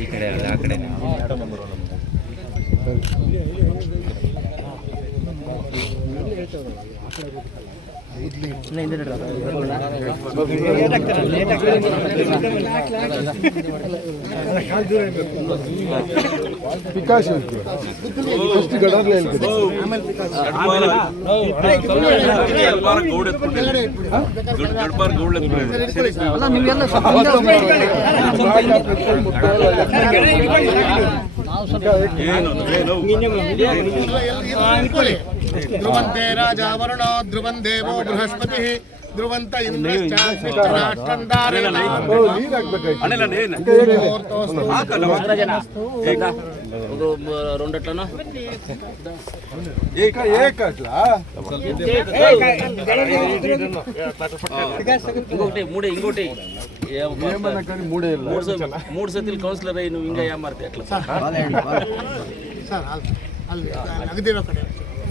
ಈ ಕಡೆ ಅಲ್ಲ ಆ ಕಡೆ ವಿಕಾಸ್ ಹೇಳ್ತೀವಿ ಫಸ್ಟ್ ಗಡರ್ಲೆ ಹೇಳ್ತೀವಿ ಹಿಂದೆ ಧ್ರುವಂತೆ ರಾಜ ವರುಣ ಧ್ರುವನ್ ದೇವೋ ಬೃಹಸ್ಪತಿ ಧ್ರುವಂತ ಇಂದ್ರಶ್ಚಾಸ್ತ್ರಾಷ್ಟ್ರಂದಾರೆ ಓ ನೀನ್ ಹಾಕ್ಬೇಕಾಯ್ತು ಇದು ರೊಂಡಟ್ಲನ ಏಕ ಏಕ ಅಟ್ಲಾ ఇంకొకటి మూడే ఇంకోటి ನೇಮನ ಕಡೆ ಮೂಡೆ ಇಲ್ಲ మూడు స- మూడు సతిలు కౌన్సిలర్ అయ్యి నువ్వు ఇంకా ఏం మారితే ఎట్లా